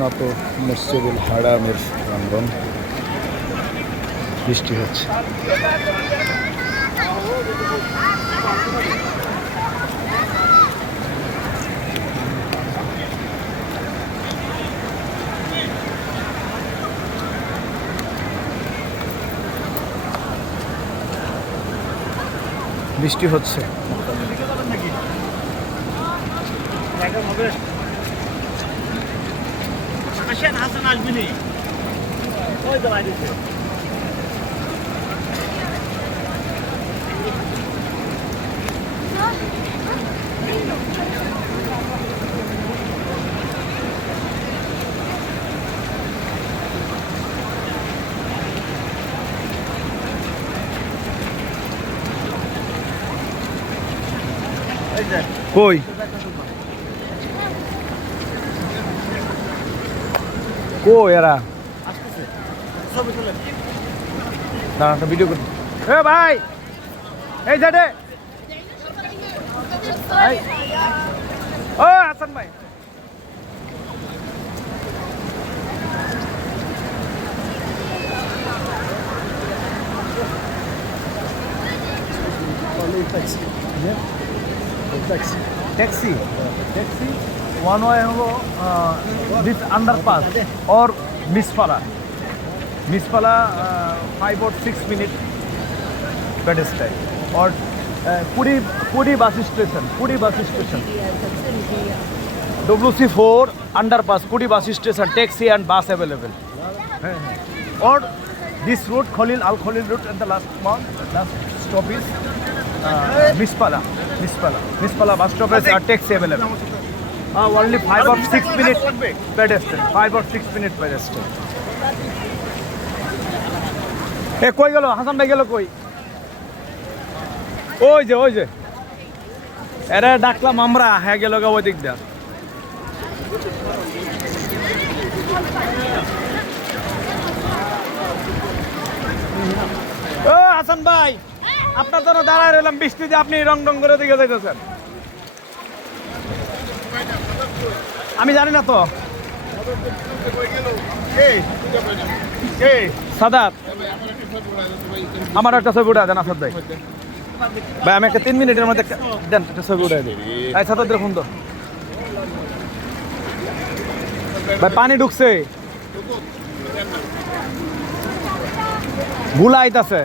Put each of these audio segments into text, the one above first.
নত মসজিদুল হারামের প্রাঙ্গণ। বৃষ্টি হচ্ছে। বৃষ্টি হচ্ছে। কই কই এরা দাঁড়া ভিডিও করি। এ ভাই এই সাইডে ও হাসান ভাই taxi taxi one way hello this underpass और मिसपाला 5 और 6 मिनट पेडेस्ट्रियन और Puri bus station WC4 underpass Puri bus station taxi and bus available और this route Al Khalil route and the last stop is Mispala bus stop is taxi available. Only 5 or 6 minutes pedestrian. 5 or 6 minutes pedestrian. Hey, koi gelo? Hasan bhai gelo koi? Oi je. Era daklam amra ha gelo ga odik da. Oh, Hasan bhai. আপনার জন্য দাঁড়ায় রইলাম বৃষ্টিতে, আপনি রং করে দিকে যাইতেছেন। আমি জানি না তো সাদাত আমার একটা ছবি উঠে দেন আসাদ ভাই। ভাই আমি একটা 3 মিনিটের মধ্যে দেন একটা ছবি উঠে দিই। এই সাদাত দেখুন তো ভাই পানি ঢুকছে, গুলা আইতাছে।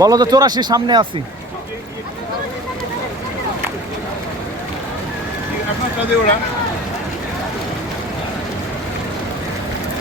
বলো তো 84 সামনে আছি।